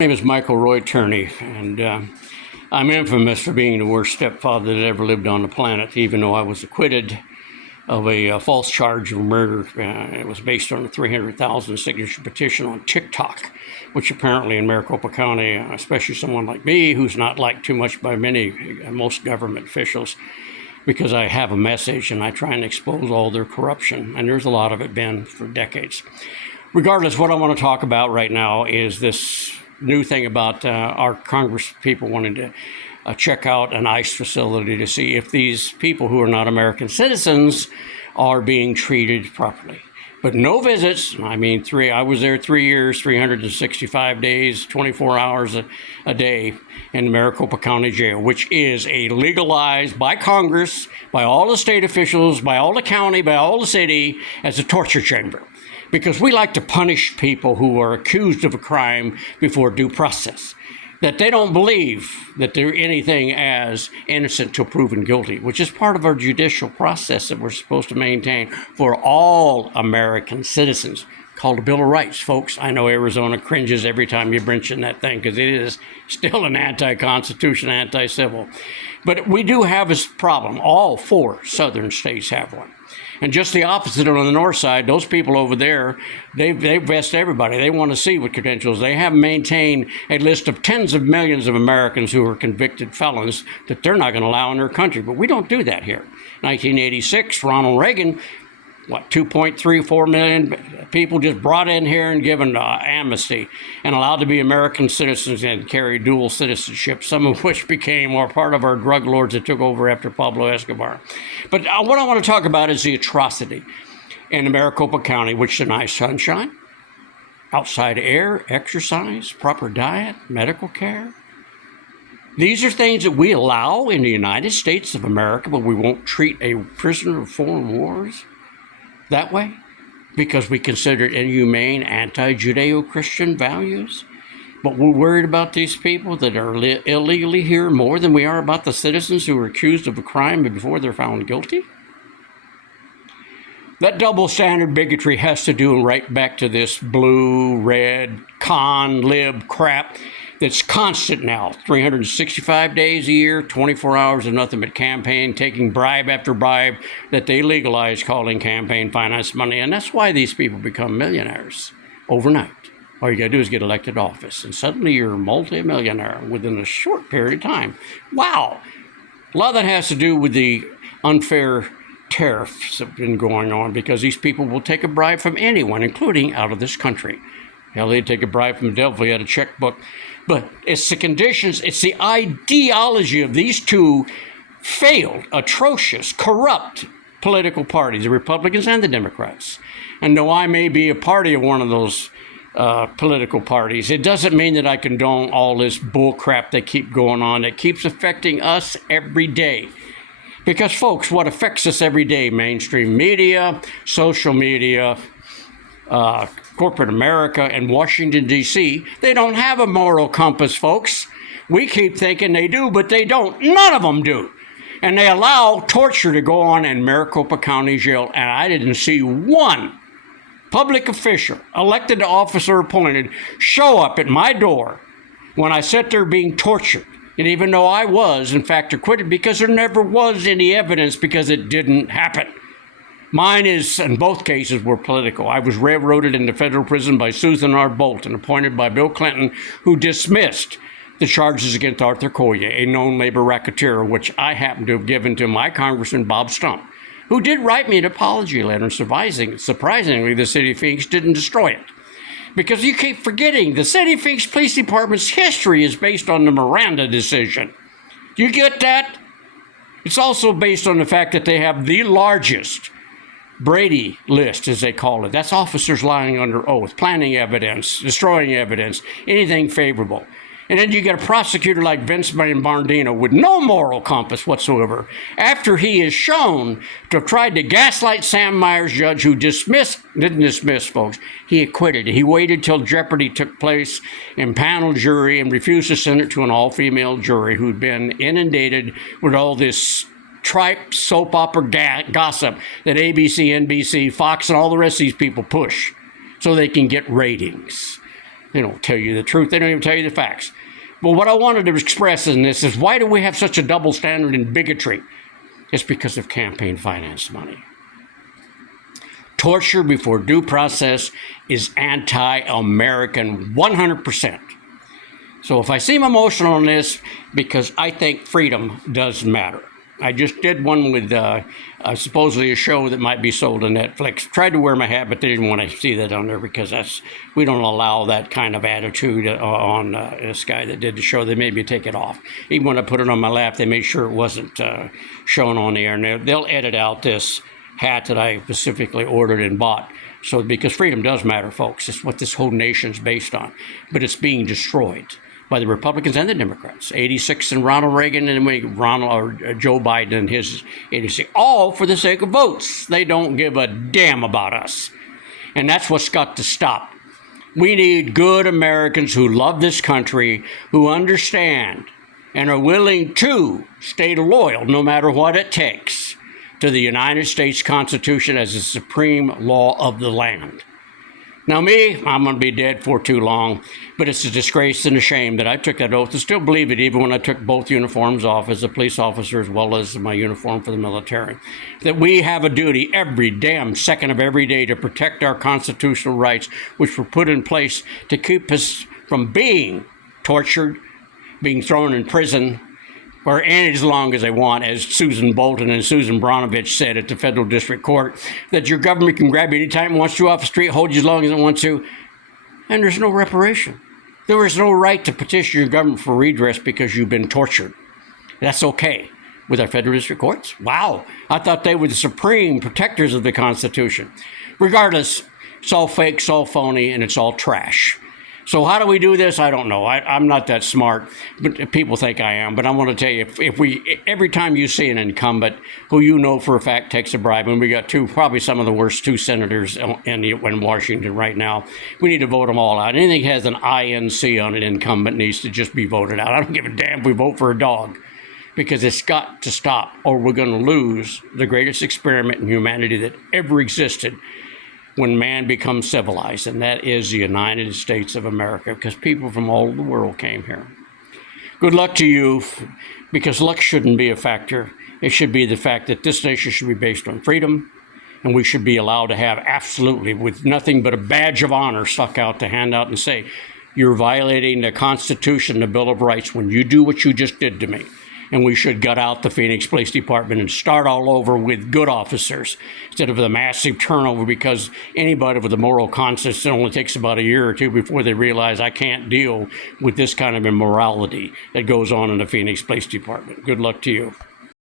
My name is Michael Roy Turney, and I'm infamous for being the worst stepfather that ever lived on the planet, even though I was acquitted of a false charge of murder. It was based on a 300,000 signature petition on TikTok, which apparently in Maricopa County, especially someone like me, who's not liked too much by most government officials, because I have a message and I try and expose all their corruption, and there's a lot of it been for decades. Regardless, what I want to talk about right now is this new thing about our Congress people wanting to check out an ICE facility to see if these people who are not American citizens are being treated properly. But no visits. I mean, I was there 3 years, 365 days, 24 hours a day in Maricopa County Jail, which is a legalized by Congress, by all the state officials, by all the county, by all the city, as a torture chamber. Because we like to punish people who are accused of a crime before due process. That they don't believe that they're anything as innocent till proven guilty, which is part of our judicial process that we're supposed to maintain for all American citizens, called the Bill of Rights, folks. I know Arizona cringes every time you mention that thing because it is still an anti-constitution, anti-civil. But we do have this problem. All 4 southern states have one. And just the opposite on the north side, those people over there, they vest everybody. They want to see what credentials. They have maintained a list of tens of millions of Americans who are convicted felons that they're not going to allow in their country. But we don't do that here. 1986, Ronald Reagan, 2.34 million people just brought in here and given amnesty and allowed to be American citizens and carry dual citizenship, some of which became more part of our drug lords that took over after Pablo Escobar. But what I want to talk about is the atrocity in Maricopa County, which denies sunshine, outside air, exercise, proper diet, medical care. These are things that we allow in the United States of America, but we won't treat a prisoner of foreign wars that way because we consider it inhumane, anti-Judeo-Christian values. But we're worried about these people that are illegally here more than we are about the citizens who are accused of a crime before they're found guilty. That double standard bigotry has to do right back to this blue, red, con, lib crap that's constant now, 365 days a year, 24 hours of nothing but campaign, taking bribe after bribe that they legalize calling campaign finance money. And that's why these people become millionaires overnight. All you got to do is get elected to office, and suddenly you're a multi-millionaire within a short period of time. Wow. A lot of that has to do with the unfair tariffs that have been going on because these people will take a bribe from anyone, including out of this country. Hell, they'd take a bribe from the devil if he had a checkbook. But it's the conditions, it's the ideology of these two failed, atrocious, corrupt political parties, the Republicans and the Democrats. And though I may be a party of one of those political parties, it doesn't mean that I condone all this bull crap that keep going on. It keeps affecting us every day. Because, folks, what affects us every day, mainstream media, social media, corporate America, and Washington, D.C., they don't have a moral compass, folks. We keep thinking they do, but they don't. None of them do. And they allow torture to go on in Maricopa County Jail, and I didn't see one public official, elected officer appointed, show up at my door when I sat there being tortured. And even though I was, in fact, acquitted because there never was any evidence because it didn't happen. Mine is, in both cases, were political. I was railroaded into federal prison by Susan R. Bolton, appointed by Bill Clinton, who dismissed the charges against Arthur Collier, a known labor racketeer, which I happened to have given to my Congressman Bob Stump, who did write me an apology letter. Surprisingly, the City of Phoenix didn't destroy it. Because you keep forgetting, the City of Phoenix Police Department's history is based on the Miranda decision. You get that? It's also based on the fact that they have the largest Brady list, as they call it. That's officers lying under oath, planting evidence, destroying evidence, anything favorable. And then you get a prosecutor like Vince Bardino with no moral compass whatsoever, after he is shown to have tried to gaslight Sam Myers, judge, who didn't dismiss, folks. He acquitted. He waited till jeopardy took place, impaneled jury, and refused to send it to an all-female jury who'd been inundated with all this tripe soap opera gossip that ABC, NBC, Fox, and all the rest of these people push so they can get ratings. They don't tell you the truth. They don't even tell you the facts. But what I wanted to express in this is, why do we have such a double standard in bigotry? It's because of campaign finance money. Torture before due process is anti-American 100%. So if I seem emotional on this, because I think freedom does matter. I just did one with supposedly a show that might be sold on Netflix. Tried to wear my hat, but they didn't want to see that on there because we don't allow that kind of attitude on this guy that did the show. They made me take it off. Even when I put it on my lap, they made sure it wasn't shown on the air. And they'll edit out this hat that I specifically ordered and bought. So because freedom does matter, folks. It's what this whole nation's based on. But it's being destroyed by the Republicans and the Democrats. 86 and Ronald Reagan, and Joe Biden and his 86, all for the sake of votes. They don't give a damn about us. And that's what's got to stop. We need good Americans who love this country, who understand and are willing to stay loyal no matter what it takes to the United States Constitution as the supreme law of the land. Now me, I'm going to be dead for too long, but it's a disgrace and a shame that I took that oath and still believe it even when I took both uniforms off as a police officer as well as my uniform for the military. That we have a duty every damn second of every day to protect our constitutional rights, which were put in place to keep us from being tortured, being thrown in prison, or as long as they want, as Susan Bolton and Susan Bronovich said at the federal district court, that your government can grab you anytime it wants to off the street, hold you as long as it wants to, and there's no reparation. There is no right to petition your government for redress because you've been tortured. That's okay with our federal district courts? Wow, I thought they were the supreme protectors of the Constitution. Regardless, it's all fake, it's all phony, and it's all trash. So how do we do this? I don't know. I'm not that smart, but people think I am. But I want to tell you, every time you see an incumbent who you know for a fact takes a bribe, and we got probably some of the worst two senators in Washington right now, we need to vote them all out. Anything that has an INC on an incumbent needs to just be voted out. I don't give a damn if we vote for a dog, because it's got to stop, or we're going to lose the greatest experiment in humanity that ever existed, when man becomes civilized, and that is the United States of America, because people from all over the world came here. Good luck to you, because luck shouldn't be a factor. It should be the fact that this nation should be based on freedom, and we should be allowed to have absolutely, with nothing but a badge of honor stuck out to hand out and say, you're violating the Constitution, the Bill of Rights, when you do what you just did to me. And we should gut out the Phoenix Police Department and start all over with good officers instead of the massive turnover, because anybody with a moral conscience, it only takes about a year or two before they realize I can't deal with this kind of immorality that goes on in the Phoenix Police Department. Good luck to you.